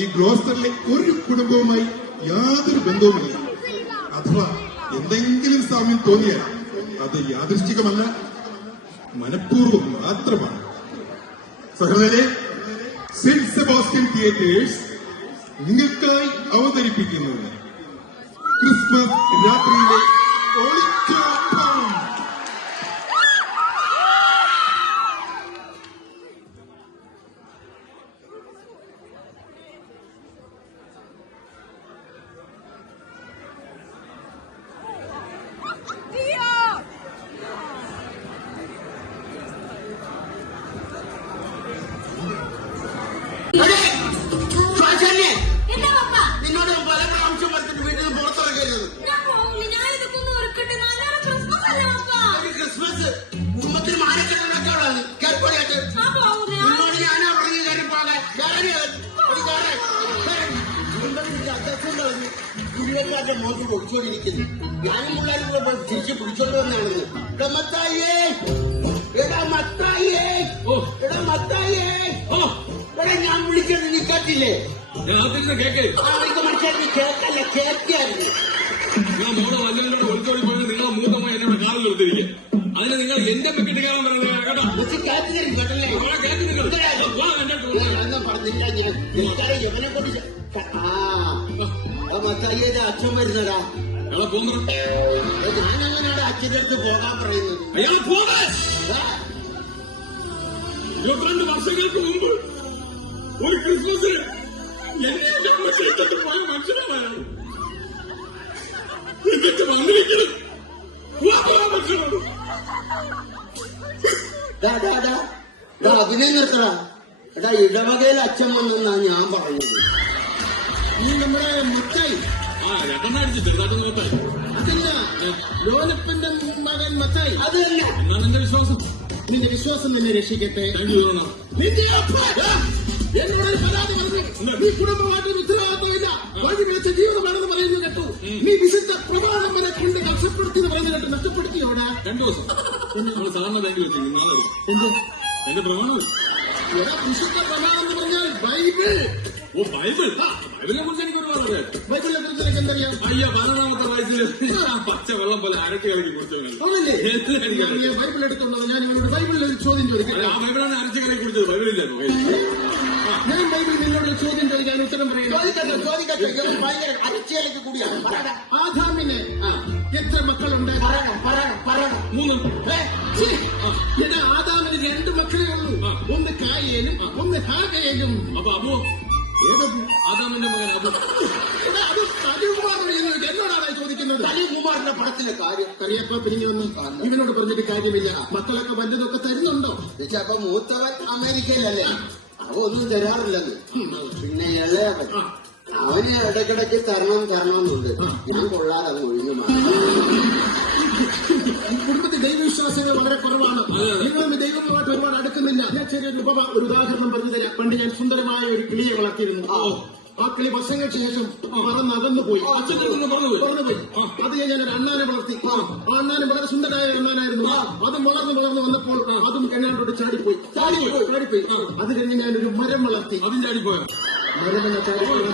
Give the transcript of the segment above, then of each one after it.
ഈ ഗ്ലോസ്റ്ററിലെ ഒരു കുടുംബവുമായി യാതൊരു ബന്ധവുമില്ല. അഥവാ എന്തെങ്കിലും സാമ്യം തോന്നിയാൽ അത് യാദൃശ്ചികമല്ല, മനഃപൂർവ്വം മാത്രമാണ്. സഹോദരരെ, സെന്റ് സെബാസ്റ്റ്യൻ തിയേറ്റേഴ്സ് നിങ്ങൾക്കായി അവതരിപ്പിക്കുന്നത് ക്രിസ്മസ് രാത്രിയിലെ ഒളിച്ചോട്ടം. നിന്നോട് പല പ്രാവശ്യം പറഞ്ഞിട്ട് വീട്ടിൽ നിന്ന് പുറത്തിറങ്ങരുത്. ക്രിസ്മസ് കുടുംബത്തിന് മാനക്കെട്ടാണ് കേൾപ്പോഴായിട്ട് നിന്നോട് ഞാനാ പറഞ്ഞു കാര്യം പോകാൻ അധ്യക്ഷം കളഞ്ഞ് ഇരുപത്തിനാന്റെ മോശം ഒഴിച്ചോണ്ടിരിക്കുന്നു. ഞാനും പിള്ളേരും കൂടെ തിരിച്ച് പിടിച്ചോണ്ട് വന്നാണെന്ന്. മത്തായിയേ, എടാ മത്തായിയേ, എടാ മത്തായിയേ, എടാ ഞാൻ വിളിച്ചത് നീ കേട്ടില്ലേ? മനുഷ്യർക്ക് കേക്കല്ല, കേക്കായിരുന്നു. മോളെ വല്ലവരോട് ഒളിച്ചോടി പോയത് നിങ്ങളെ മൂത്തമ്മ എന്നോട് കാറിൽ നിർത്തിയിരിക്കുക. അതിന് നിങ്ങൾ എന്റെ പെക്കിട്ട് കയറാൻ പറയുന്നത് കേട്ടോ. പറഞ്ഞില്ല ഞാൻ ഇവനെ കൊണ്ട് മത്തായിയുടെ അച്ഛൻ വരുന്നടാ. ഞാനെങ്ങനെയാണ് അച്ഛൻ്റെ അടുത്ത് പോകാൻ പറയുന്നത്? അയാൾ പോകാൻ 22 വർഷങ്ങൾക്ക് മുമ്പ് ഒരു ക്രിസ്മസിന് എന്നെ ക്ഷേത്രത്തിൽ പോയ മനുഷ്യനാണ്. എന്നിട്ട് വന്നിരിക്കണം അതിനെ നിർത്തടാ. എടാ ഇടവകയിൽ അച്ഛൻ വന്നെന്നാ ഞാൻ പറയുന്നത്. നീ നമ്മുടെ മത്തായി രണ്ടെണ്ണടിച്ച് ചെറുതായിട്ട് നോക്കായി. അതല്ല, ലോലപ്പന്റെ മകൻ മത്തായി. അത് തന്നെ. എന്നാണ് എന്റെ വിശ്വാസം. നിന്റെ വിശ്വാസം നിന്നെ രക്ഷിക്കട്ടെ. നിന്റെ എന്നോടൊരു പരാതി പറഞ്ഞു. നീ കുടുംബമായിട്ടൊരു ഉത്തരവാദിത്വമില്ല, വഴി വിളിച്ച ജീവിതമാണെന്ന് പറയുന്നു കേട്ടു. നീ വിശുദ്ധ പ്രമാണം വരെ കൊണ്ട് നഷ്ടപ്പെടുത്തിയെന്ന് പറയുന്നു കേട്ടു. നഷ്ടപ്പെടുത്തിയോടാ? 2 ദിവസം നമ്മൾ സാധാരണ ബാങ്കിൽ വെച്ചു. എന്ത് എന്റെ പ്രമാണം? വിശുദ്ധ പ്രമാണം എന്ന് പറഞ്ഞാൽ ബൈബിൾ. ഓ, ബൈബിൾ. ബൈബിളിനെ കുറിച്ച് എനിക്ക് ഒരുപാട് അറിയാം. ബൈബിളിനെ കുറിച്ച് എനിക്ക് എന്തറിയാം? അയ്യ, 12ാമത്തെ വയസ്സിൽ പച്ച വെള്ളം പോലെ അരട്ടി കളക്കി കുടിച്ചവനല്ലേ. ബൈബിൾ എടുത്തുണ്ടോ? ഞാൻ നിങ്ങളോട് ബൈബിളിൽ ഒരു ചോദ്യം ചോദിക്കാം. ആ ബൈബിളാണ് അരച്ചു കളക്കി കുടിച്ചത്, ബൈബിളില്ലായിരുന്നു. ഞാൻ ബൈബിൾ നിന്നോട് ചോദ്യം ചോദിക്കാൻ ഉത്തരം പറയുന്നു. അരച്ചിലേക്ക് കൂടിയാണ്. ആദാമിന് എത്ര മക്കളുണ്ട്? 3. എന്റെ ആദാമിന് 2 മക്കളേ ഉള്ളൂ. ഒന്ന് കായേനും ഒന്ന് ഹാഗേനും. അപ്പൊ അബു ഏതബു? ആദാമിന്റെ മകൻ അബു. അത് തലികുമാർ എന്നോടാണ് ചോദിക്കുന്നത്. തലികുമാറിന്റെ പടത്തിലെ കാര്യം കറിയപ്പ പിരിഞ്ഞു വന്നു. ഇവനോട് പറഞ്ഞിട്ട് കാര്യമില്ല. മക്കളൊക്കെ വല്ലതൊക്കെ തരുന്നുണ്ടോ? അപ്പൊ മൂത്തവൻ അമേരിക്കയിലല്ലേ, അവ ഒന്നും തരാറില്ലെന്ന്. പിന്നെ ഇളയവൻ അവന് ഇടയ്ക്കിടയ്ക്ക് തരണമെന്നുണ്ട്. ഞാൻ കൊള്ളാതെ അവൻ ഒഴിഞ്ഞു മാറി. കുടുംബത്തിൽ ദൈവവിശ്വാസങ്ങൾ വളരെ കുറവാണ്. നിങ്ങളൊന്നും ദൈവവുമായിട്ട് ഒരുപാട് അടുക്കുന്നില്ല. ഞാൻ ചെറിയൊരു ഒരു ഉദാഹരണം പറഞ്ഞു തരാം. പണ്ട് ഞാൻ സുന്ദരമായ ഒരു കിളിയെ വളർത്തിയിരുന്നു. ആ കിളി വർഷങ്ങൾക്ക് ശേഷം പറന്നകന്നു പോയി. പറന്നുപോയി. അത് ഞാനൊരു അണ്ണാനെ വളർത്തി. ആ അണ്ണാനും വളരെ സുന്ദരമായ അണ്ണാനായിരുന്നു. അതും വളർന്നു വന്നപ്പോൾ അതും കിണാണ്ടോട്ട് ചാടിപ്പോയി. അത് കഴിഞ്ഞ് ഞാനൊരു മരം വളർത്തി. അതും ചാടിപ്പോയോ? മരമെന്ന തവളയാണ്.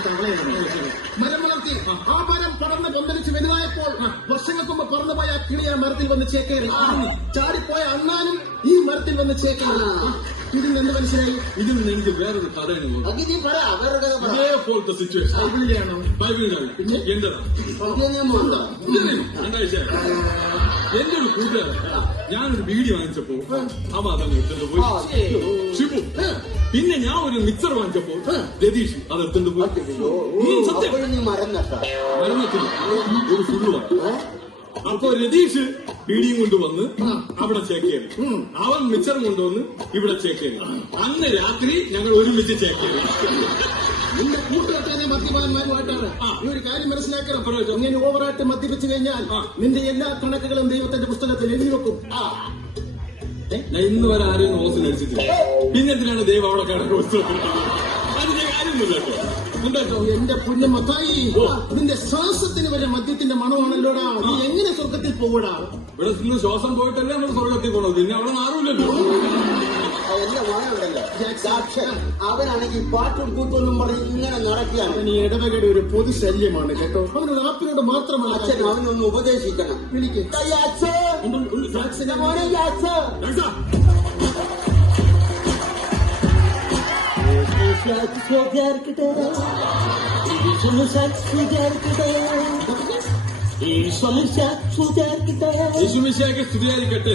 മരം വളർത്തി. ആ മരം പടർന്ന് പന്തലിച്ച് വലുതായപ്പോൾ വർഷങ്ങൾക്ക് മുമ്പ് പറന്നുപോയ ആ കിളി ആ മരത്തിൽ വന്ന് ചേക്കേറി. ചാടിപ്പോയ അണ്ണാനും ഈ മരത്തിൽ വന്ന് ചേക്കേറി. ഇതിൽ നിന്ന് മനസ്സിലായി? ഇതിൽ നിന്ന് എനിക്ക് വേറൊരു കഥയാണ്. അതേപോലത്തെ സിറ്റുവേഷൻ ബൈബിളിലാണോ? ബൈബിളിലാണ്. എന്റെ ഒരു കൂട്ടുകാരൻ ഞാനൊരു ബീഡി വാങ്ങിച്ചപ്പോ അവ അതങ്ങ് എടുത്തിട്ട് പോയി. ഷിബു. പിന്നെ ഞാൻ ഒരു മിക്സർ വാങ്ങിച്ചപ്പോ രതീഷ് അതെടുത്തിട്ട് പോയി. സത്യം മരണത്തിൽ ഒരു ഫുള്ള് വാങ്ങി. അപ്പൊ രതീഷ് ബീഡിയും കൊണ്ടുവന്ന് അവിടെ ചേക്കേറി. അവൻ മിക്സർ കൊണ്ടുവന്ന് ഇവിടെ ചേക്കേറി. അന്ന് രാത്രി ഞങ്ങൾ ഒരുമിച്ച് ചേക്കേറി. നിന്റെ കൂട്ടുകെട്ടനെ മദ്യപാന്മാരുമായിട്ടാണ്. ഈ ഒരു കാര്യം മനസ്സിലാക്കണം. ഇങ്ങനെ ഓവറായിട്ട് മദ്യപിച്ചു കഴിഞ്ഞാൽ നിന്റെ എല്ലാ കണക്കുകളും ദൈവത്തിന്റെ പുസ്തകത്തിൽ എഴുതി വെക്കും. ഞാൻ ഇന്ന് വരെ ആരെയും ഹോസ്റ്റൽ അടിച്ചിട്ടില്ല. പിന്നെ എന്തിനാണ് ദൈവം അവിടെ കണക്ക് പുസ്തകം? അതിന്റെ കാര്യമൊന്നുമില്ല കേട്ടോ. എന്റെ പുണ്യ മത്തായി, നിന്റെ ശ്വാസത്തിന് വരെ മദ്യത്തിന്റെ മണമാണല്ലോടാ. നീ എങ്ങനെ സ്വർഗത്തിൽ പോവടാ? ഇവിടെ നിന്ന് ശ്വാസം പോയിട്ടല്ലേ നമ്മൾ സ്വർഗത്തിൽ പോണത്. പിന്നെ അവിടെ മാറൂലല്ലോ. എന്റെ മോനുണ്ടല്ലോ ജാക്സൺ, അവനാണെങ്കിൽ പാട്ടും കൂത്തൊന്നും പറഞ്ഞ് ഇങ്ങനെ നടക്കുകയാണ്. അവൻ ഈ ഇടവകയുടെ ഒരു പൊതു ശല്യമാണ് കേട്ടോ. അവന് റാപ്പിനോട് മാത്രമല്ല അച്ഛൻ അവനൊന്ന് ഉപദേശിക്കണം. വിളിക്ക്. ജാക്സന്റെ മോനെ ജാക്സൺ. യേശുമിശിഹായ്ക്ക് സ്തുതിയായിരിക്കട്ടെ.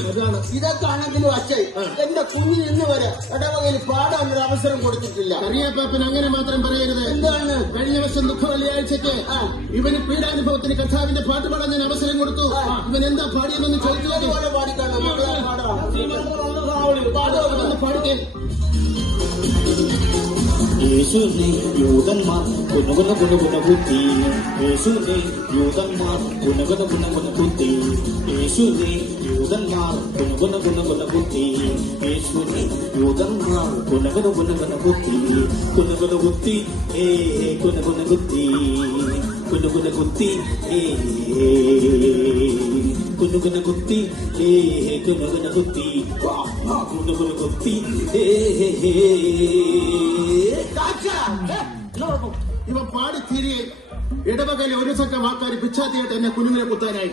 ഇതൊക്കെ ആണെങ്കിലും അച്ഛൻ എന്റെ കുഞ്ഞിന് ഇന്ന് വരെ ഇടവകയിൽ പാടാൻ ഒരു അവസരം കൊടുത്തിട്ടില്ല. കറിയാപ്പാപ്പൻ അങ്ങനെ മാത്രം പറയരുത്. എന്താണ്? കഴിഞ്ഞ വർഷം ദുഃഖ വെള്ളിയാഴ്ചക്ക് ഇവന് പീഡാനുഭവത്തിന് കഥാവിന്റെ പാട്ട് പാടാൻ ഞാൻ അവസരം കൊടുത്തു. ഇവൻ എന്താ പാടിയെന്നൊന്ന് ചോദിച്ചു. അതുപോലെ പാടിക്കാണോ? അതൊന്ന് പാടിക്കേ. യേശുവിനെ യൂതന്മാർ കുനുകുന കുനുകുന കുത്തി, യേശുവിനെ യൂതന്മാർ കുനുകുന കുനുകുന കുത്തി, യേശുവിനെ യൂതന്മാർ കുനുകുന കുനുകുന കുത്തി, യേശുവിനെ യൂതന്മാർ കുനുകുന കുനുകുന കുത്തി, കുനുകുന കുത്തി കുനുകുന കുത്തി, കുനുകുന കുത്തി കുനുകുന കുത്തി കുനുകുന കുത്തി, കുനുകുന കുത്തി ഇവ പാടി തീരെ ഇടവകയിലെ ഒരു സംഘം ആൾക്കാർ പിച്ചാത്തിയായിട്ട് എന്നെ കുഞ്ഞുങ്ങളെ കുത്താനായി.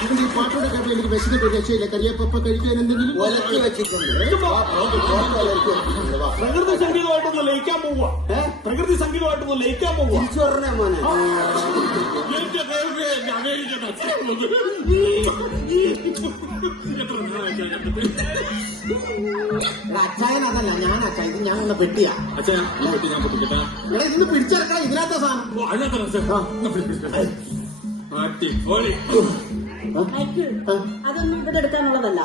അതിന്റെ ഈ പാട്ടോടെ കേട്ടോ എനിക്ക് വിശന്നിട്ട് രക്ഷയില്ല. കരിയപ്പ കഴിക്കാൻ എന്തെങ്കിലും ഒലക്കി വെച്ചിട്ടുണ്ട്. പ്രകൃതി സംഗീതമായിട്ടൊന്ന് ലയിക്കാൻ പോവുക. പ്രകൃതി സംഗീതമായിട്ടൊന്ന് ലയിക്കാൻ പോവുക. തിരിച്ചു പറഞ്ഞ മോനെ. എന്റെ ദൈവമേ, എന്റെ അമേരിക്കൻ അച്ഛൻ വന്നു. എത്ര നാളായി അച്ചായനതല്ല ഞാൻ അച്ഛ. ഇത് ഞാൻ ഒന്ന് പെട്ടിയാ. അച്ഛാ, ഞാൻ പൊട്ടിക്കട്ടെ. എടാ ഇതൊന്ന് പിടിച്ചെടുക്കണം. ഇതിനകത്ത സാധനം. ഓ, അതിനകത്താണ് അച്ഛൻ. അടിപൊളി. അതൊന്നും ഇവിടെ എടുക്കാനുള്ളതല്ല.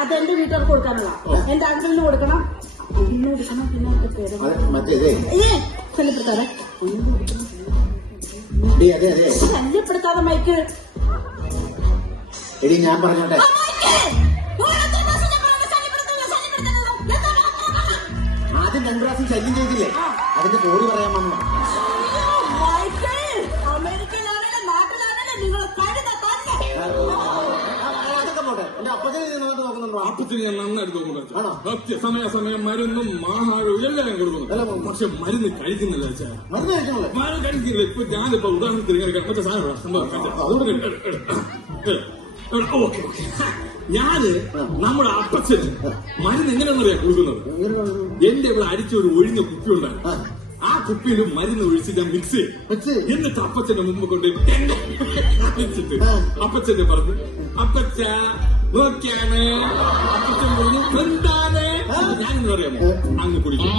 അതെന്റെ വീട്ടുകാർക്ക് കൊടുക്കാനുള്ള. എന്റെ അങ്കിളിന് കൊടുക്കണം, പിന്നെ കൊടുക്കണം, പിന്നെ മറ്റേതേ ശല്യപ്പെടുത്താതെ അതെ അതെ ശല്യപ്പെടുത്താതെ മൈക്ക്. എടി ഞാൻ പറഞ്ഞോട്ടെ. ആദ്യം 2 പ്രാവശ്യം ശല്യം ചെയ്തില്ലേ, അതിന്റെ കോടി പറയാൻ വന്നു. അമേരിക്കയിലാണല്ലേ നാട്ടിലാണല്ലേ നിങ്ങൾ കഴുത തന്നെ. അതൊക്കെ പോട്ടെ. എന്റെ അപ്പച്ചനെ നോക്കുന്നുണ്ടോ? അപ്പത്തിന് ഞാൻ നന്നായിട്ട് നോക്കുന്നത് ആണോ? സമയാസമയം മരുന്നും ആഹാരവും എല്ലാം ഞാൻ കൊടുക്കുന്നു. പക്ഷെ മരുന്ന് കഴിക്കുന്നില്ല അച്ഛാ. മരുന്ന് കഴിക്കണല്ലേ? മരുന്ന് കഴിക്കുന്നില്ല. ഇപ്പൊ ഞാനിപ്പോ ഉദാഹരണത്തിന് മറ്റേ സാധനം ഓക്കെ. ഞാന് നമ്മുടെ അപ്പച്ചന് മരുന്ന് എങ്ങനെയാണെന്നറിയാം കൊടുക്കുന്നത്. എന്റെ ഇവിടെ അടിച്ച ഒരു ഒഴിഞ്ഞ കുപ്പി ഉണ്ടായിരുന്നു. ആ കുപ്പിയിൽ മരുന്ന് ഒഴിച്ച് ഞാൻ മിക്സ് ചെയ്യും. എന്നിട്ട് അപ്പച്ചന്റെ മുമ്പ് കൊണ്ട് വെച്ചിട്ട് അപ്പച്ചന്റെ പറഞ്ഞു, അപ്പച്ച നോക്കിയാണ്. അപ്പച്ചൻ പറഞ്ഞു എന്താണ്? ഞാനെന്ന് പറയാമോ, അങ്ങ് കുടിക്കും.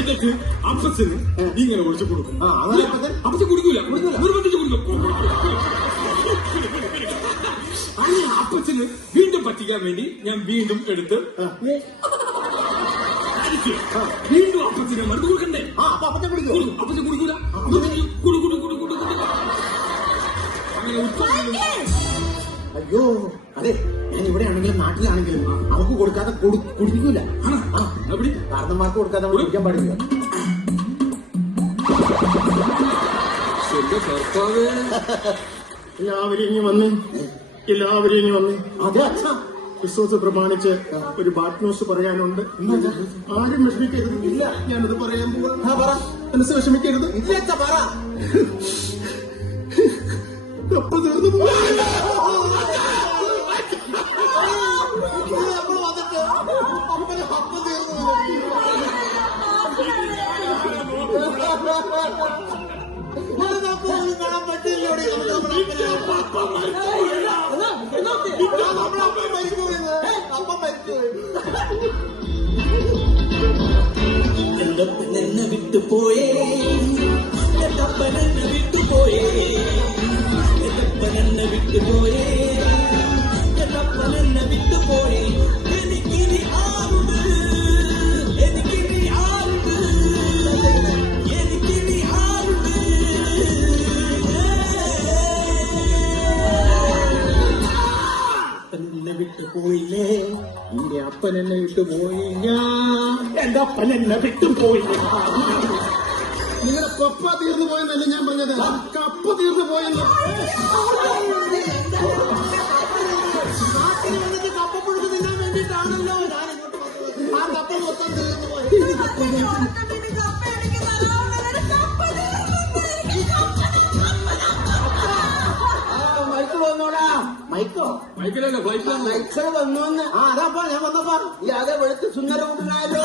എന്നിട്ട് അപ്പച്ചന് ഇങ്ങനെ ഒഴിച്ചു കൊടുക്കും. അപ്പച്ചൻ കുടിക്കൂല, നിർബന്ധിച്ച് കുടിക്കും. അങ്ങനെ അപ്പച്ചന് വീണ്ടും പറ്റിക്കാൻ വേണ്ടി ഞാൻ വീണ്ടും എടുത്ത് വീണ്ടും അപ്പച്ചന് മരുന്ന് കൊടുക്കണ്ടേ? അപ്പച്ചൻ കുടിക്കൂല. അങ്ങനെ അയ്യോ അതെ, ഞാൻ ഇവിടെ ആണെങ്കിലും നാട്ടിലാണെങ്കിലും അവർക്ക് കൊടുക്കാതെ കുടിക്കൂല. കാരണന്മാർക്ക് കൊടുക്കാതെ കുടിക്കാൻ പാടില്ല. എല്ലാവരും ഇനി വന്ന് അതെ അച്ഛ, ക്രിസ്മസ് പ്രമാണിച്ച് ഒരു ബാഡ് ന്യൂസ് പറയാനുണ്ട്. ആരും വിഷമിക്കരുത്. ഇല്ല, ഞാനത് പറയാൻ പോവാ. മനസ്സ് വിഷമിക്കരുത്. ഇല്ല അച്ഛ, പറ. അപ്പൊ തീർന്നു പോവാ. എന്റെ പെണ്ണെന്നെ വിട്ടുപോയേ, എന്റെ പെണ്ണെന്നെ വിട്ടുപോയേ, എന്റെ പെണ്ണെന്നെ വിട്ടുപോയേ, എന്റെ പെണ്ണെന്നെ വിട്ടുപോയേ. എനിക്കിനി ആരുണ്ട്, എനിക്കിനി ആരുണ്ട്, എനിക്കിനി ആരുണ്ട്. എന്നെ വിട്ടുപോയില്ലേ, എന്റെ അപ്പൻ എന്നെ വിട്ടുപോയില്ല, എന്റെ അപ്പൻ എന്നെ വിട്ടുപോയില്ല. നിങ്ങളുടെ കൊപ്പ തീർന്നു പോയെന്നല്ല ഞാൻ പറഞ്ഞത്, കപ്പ തീർന്നു പോയെന്ന്. കപ്പൽ മൊത്തം തീർന്നു പോയി. മൈക്കിൾ വന്നോടാ. മൈക്കോ ബൈക്കിലല്ല ഫ്ലൈറ്റിലാണ്. മൈക്കിൾ വന്നോന്ന്. അതാപ്പോ ഞാൻ വന്നപ്പോ ഈ അതെ വെളുത്ത് സുന്ദരമുണ്ടായല്ലോ.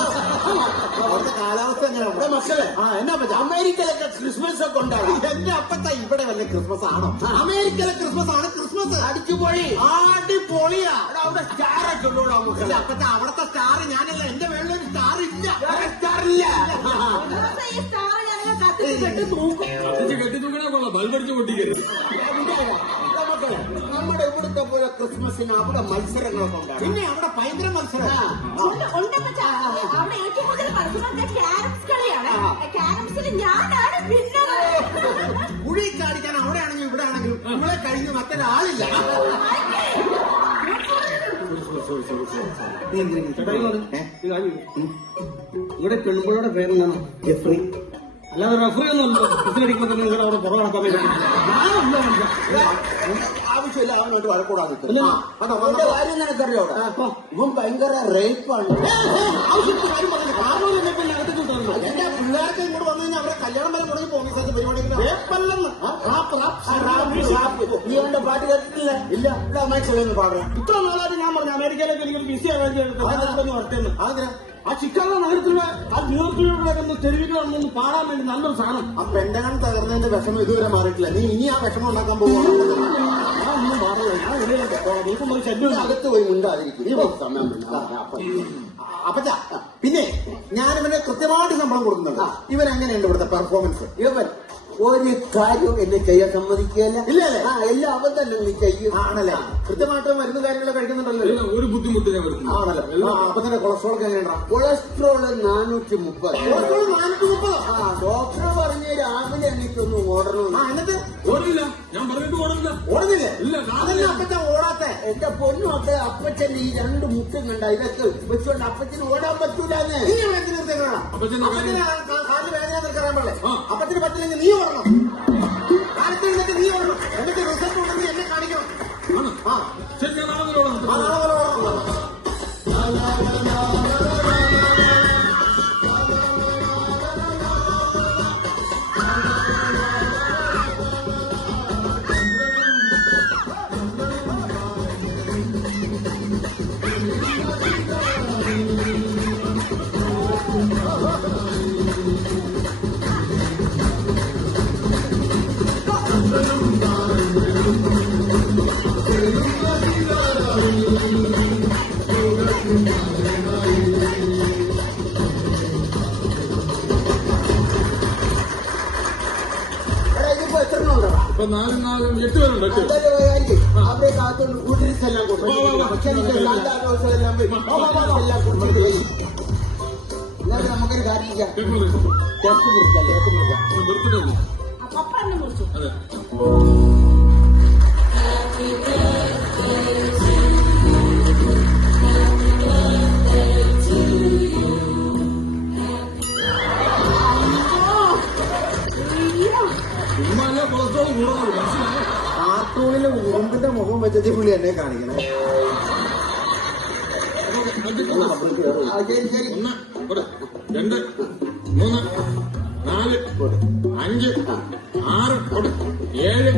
അവിടുത്തെ കാലാവസ്ഥ എങ്ങനെയാണ് മക്കളെ? എന്നാ അമേരിക്കയിലൊക്കെ ക്രിസ്മസ് ഒക്കെ ഉണ്ടാവും. എന്റെ അപ്പത്ത ഇവിടെ വല്ല ക്രിസ്മസ് ആണോ? അമേരിക്കയിലെ ക്രിസ്മസ് ആണ് ക്രിസ്മസ്. അടിച്ചുപൊളി അടിപൊളിയാ. അവിടെ സ്റ്റാർ ഒക്കെ ഉള്ളൂടാ മക്കളെ. അപ്പത്ത അവിടത്തെ സ്റ്റാർ ഞാനല്ല. എന്റെ വേണ്ടൊരു സ്റ്റാർ ഇല്ല. സ്റ്റാർ ഇല്ല. കെട്ടി തൂക്കണേ കൊള്ളാം. ബൾബടിച്ച് പൊട്ടിക്കരുത്. നമ്മുടെ ഇവിടുത്തെ പോലെ ക്രിസ്മസിന് അവിടെ മത്സരങ്ങളൊക്കെ ഉണ്ടാവും. പിന്നെ അവിടെ ഭയങ്കര മത്സരം. അവിടെ ഏറ്റവും കൂടുതൽ മത്സരം ക്യാരംസ് കളിയാണ്. ക്യാരംസിൽ ഞാനാണ് വിന്നർ. കുഴി കാണിക്കാൻ അവിടെ ആണെങ്കിലും ഇവിടെ ആണെങ്കിലും നമ്മളെ കഴിഞ്ഞ് മറ്റൊരാളില്ല. ഇവിടെ പെൺകുട്ടിയുടെ പേരെന്താണ്? ജെഫ്രി. അല്ലാതെ റഫറി ഒന്നുമല്ലോ. കുത്തിലടിക്കുമ്പോൾ തന്നെ നിങ്ങൾ അവിടെ പുറകെ നടക്കാൻ പറ്റും. ആവശ്യമില്ല അവനോട്ട് വഴക്കൂടാതെ കാര്യം നിനക്കറിയോ? ഇവൻ ഭയങ്കര റേപ്പാണ്. എന്റെ പിള്ളേർക്ക് ഇങ്ങോട്ട് വന്നു കഴിഞ്ഞാൽ അവരെ കല്യാണം വരെ മുടങ്ങി പോകുന്ന സ്ഥലത്ത് പരിപാടികൾ നീ അവന്റെ പാട്ട് കേട്ടിട്ടില്ല? ഇല്ല. ഇവിടെ പാടുക. ഇത്ര നാളായിട്ട് ഞാൻ പറഞ്ഞു അമേരിക്കയിലേക്ക് എനിക്ക് ബിസി ആകാൻ വർക്കെന്ന്. അതിന് ആ ചിക്കാഗോ നഗരത്തിലുള്ള ആ ന്യൂയോർക്കിലൂടെ ഒന്ന് തെരുവികളൊന്നും പാടാൻ വേണ്ടി നല്ലൊരു സാധനം. ആ പെൻഡഗൺ തകർന്നതിന്റെ വിഷമം ഇതുവരെ മാറിയിട്ടില്ല. നീ ഇനി ആ വിഷമം ഉണ്ടാക്കാൻ പോവുകയാണ്. ഞാൻ ഒന്നും പാടില്ല. ഞാൻ നിൽക്കുമ്പോൾ ഒരു ശല്യം അകത്ത് പോയി ഉണ്ടാതിരിക്കും സമയം. അപ്പച്ച പിന്നെ ഞാനിവനെ കൃത്യമായിട്ട് ശമ്പളം കൊടുക്കുന്നുണ്ട്. ഇവൻ എങ്ങനെയുണ്ട് ഇവിടുത്തെ പെർഫോമൻസ്? ഇവൻ ഒരു കാര്യം എന്നെ ചെയ്യാൻ സമ്മതിക്കുകയല്ല. ഇല്ലല്ലേ? എല്ലാം അവൻ തന്നെ നീ ചെയ്യും. ആണല്ലേ? കൃത്യമായിട്ട് മരുന്ന് കാര്യങ്ങളൊക്കെ കഴിക്കുന്നുണ്ടല്ലോ. ഒരു ബുദ്ധിമുട്ട് ഞാൻ വരുന്നു. ആണല്ലോ. അപ്പൊ തന്നെ കൊളസ്ട്രോൾ ഒക്കെ എങ്ങനെയാ? കൊളസ്ട്രോള് 430. കൊളസ്ട്രോൾ 430? ഡോക്ടർ പറഞ്ഞ് രാവിലെ എനിക്കൊന്ന് ഓടണം. എന്നിട്ട് ഓടില്ല. ഞാൻ പറഞ്ഞിട്ട് ഓടില്ല. ഓടുന്നില്ലേ? ഇല്ല. അതല്ല അപ്പച്ച ഓടാത്ത. എന്റെ പൊന്നും ഒക്കെ അപ്പച്ചന്റെ ഈ 2 മുട്ടും കണ്ട ഇതൊക്കെ വെച്ചുകൊണ്ട് അപ്പച്ചന് ഓടാൻ പറ്റൂലെന്ന്. നീ വേദന അപ്പച്ചന്റെ കാലിന് വേദന നിൽക്കാൻ പാടില്ലേ? അപ്പച്ചന് പറ്റില്ലെങ്കിൽ നീ ഓടണം. കാലത്ത് നിന്നിട്ട് നീ ഓടണം. എന്നിട്ട് റിസൾട്ട് ഉണ്ടെങ്കിൽ എന്നെ കാണിക്കണം. ശരി, ഞാൻ നാളെ ഓടാം. നാളെ ഓടണം. ഇപ്പൊ 4 8 പേരുണ്ട്. അവിടെ കാത്തോണ്ട് കൂട്ടിരിച്ചെല്ലാം എന്നാലും നമുക്കൊരു കാര്യം ചെയ്യാം. ചേർത്ത് പിടിക്കാം. പപ്പ എന്നെ വിളിച്ചു. അതെ. ഉമ്മല്ല കൊളസ്ട്രോൾ കൂടുന്നത് മനസ്സിലായോ? കാർട്ടൂണിലെ ഉറുമ്പിന്റെ മുഖം വെച്ചിട്ട് പുള്ളി എന്നെ കാണിക്കണേ. ശരി. 1 2 3 4 5 6 7.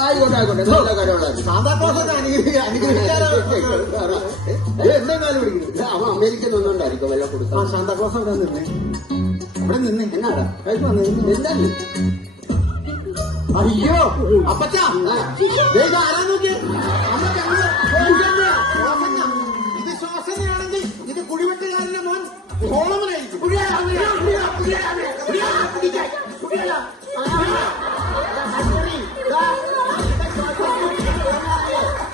ആയിക്കോട്ടെ. നല്ല കാര്യമുള്ള സാന്താക്ലോസൊക്കെ എന്തെങ്കിലും പിടിക്കുന്നത്. അവൻ അമേരിക്കൻ ഒന്നുണ്ടായിരിക്കും വെള്ളം കൊടുക്കാം. സാന്താക്ലോസ് അവിടെ നിന്നേ. അവിടെ നിന്നേ. എന്നാടാ എന്താണ്? അയ്യോ അപ്പച്ച ആരാ നോക്കി? ഇത് ശ്വാസനയാണെങ്കിൽ ഇത് കുടിവെട്ടുകാരന്റെ മോൻ ഓളമനായിരിക്കും.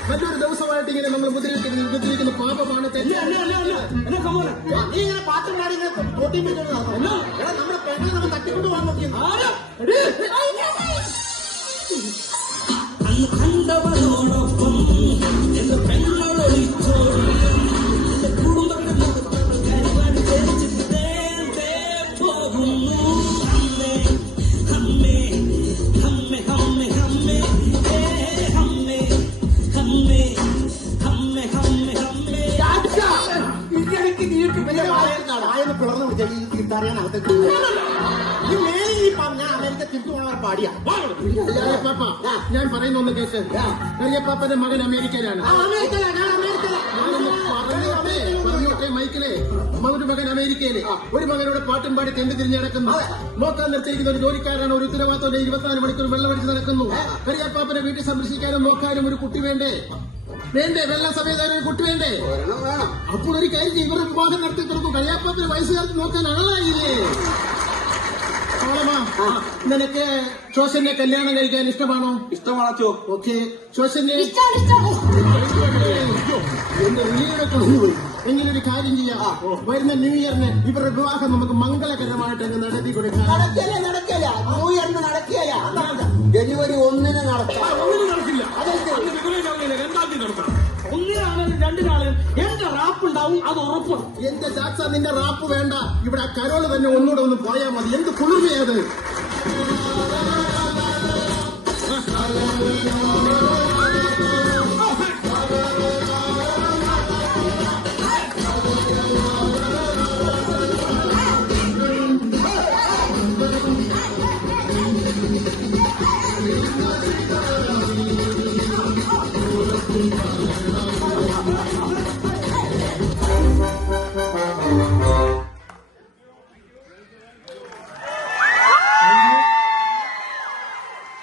നല്ലൊരു ദിവസമായിട്ട് ഇങ്ങനെ നമ്മൾ മുദ്രയിരിക്കുന്ന പാപമാണ്. നീ ഇങ്ങനെ പാട്ടുണ്ടാടി പൊട്ടി നമ്മുടെ പെണ്ണെ നമ്മൾ തട്ടിക്കൊണ്ട് പോകാൻ നോക്കി. കണ്ടവനോടൊപ്പം എന്റെ പെണ്ണൊളിച്ചോടി എന്റെ കുടുംബത്തിൽ പോകുന്നു. ഹമ്മേ ഹമ്മേ ഹമ്മേ ഹമ്മേ ഹമ്മേ ഹമ്മേ ഹമ്മേ ഹമ്മേ വായന പിളർന്നു പിടിച്ചാൽ ഈ തിരിച്ചറിയാൻ അകത്തേക്ക് ഈ മേലെ ഈ പറഞ്ഞ അമേരിക്ക തിരിച്ചുപോകാൻ പാടിയാ കറിയപ്പാപ്പ ഞാൻ പറയുന്ന ഒന്ന് കേക്ക് കറിയപ്പാപ്പന്റെ മകൻ അമേരിക്കയിലാണ് പറഞ്ഞോട്ടെ മൈക്കിലെ ഒരു മകൻ അമേരിക്കയില് ഒരു മകനോട് പാട്ടും പാടി തെണ്ടി തിരിഞ്ഞ് നടക്കുന്നു നോക്കാൻ നിർത്തിയിരിക്കുന്ന ഒരു ജോലിക്കാരാണ് ഒരു ഉത്തരവാദിത്തം 24 മണിക്കൂർ വെള്ളമടിച്ച് നടക്കുന്നു കറിയപ്പാപ്പനെ വീട്ടിൽ സംരക്ഷിക്കാനും നോക്കാനും ഒരു കുട്ടി വേണ്ടേ വെള്ളം സമയത്ത് ഒരു കുട്ടി വേണ്ടേ അപ്പോൾ ഒരു കാര്യം ചെയ്യും ഇവരുടെ വിവാഹം നടത്തി കൊടുക്കും കറിയപ്പാപ്പനെ വയസ്സുകാലത്ത് നോക്കാൻ ആളായില്ലേ നിനക്ക് ശോശനെ കല്യാണം കഴിക്കാൻ ഇഷ്ടമാണോ? ഇഷ്ടമാണോ? ഓക്കെ ശോശനെ എന്റെ ഉള്ളിയുടെ കൊണ്ടുപോയി എങ്ങനൊരു കാര്യം ചെയ്യാം വരുന്ന ന്യൂ ഇയറിന് ഇവരുടെ വിവാഹം നമുക്ക് മംഗളകരമായിട്ട് അങ്ങ് നടത്തി കൊടുക്കാം. നടക്കില്ല ന്യൂ ഇയറിന് നടക്കുകയല്ല ജനുവരി 1-ന് നടക്കാം. നടക്കില്ല. 1-നാണെങ്കിലും 2-നാണെങ്കിലും എന്റെ റാപ്പ് ഉണ്ടാവും, അത് ഉറപ്പാണ്. എന്റെ ചാച്ച നിന്റെ റാപ്പ് വേണ്ട, ഇവിടെ ആ കരോള് തന്നെ ഒന്നുകൂടെ ഒന്ന് പോയാൽ മതി. എന്ത് കുളിർമയത്.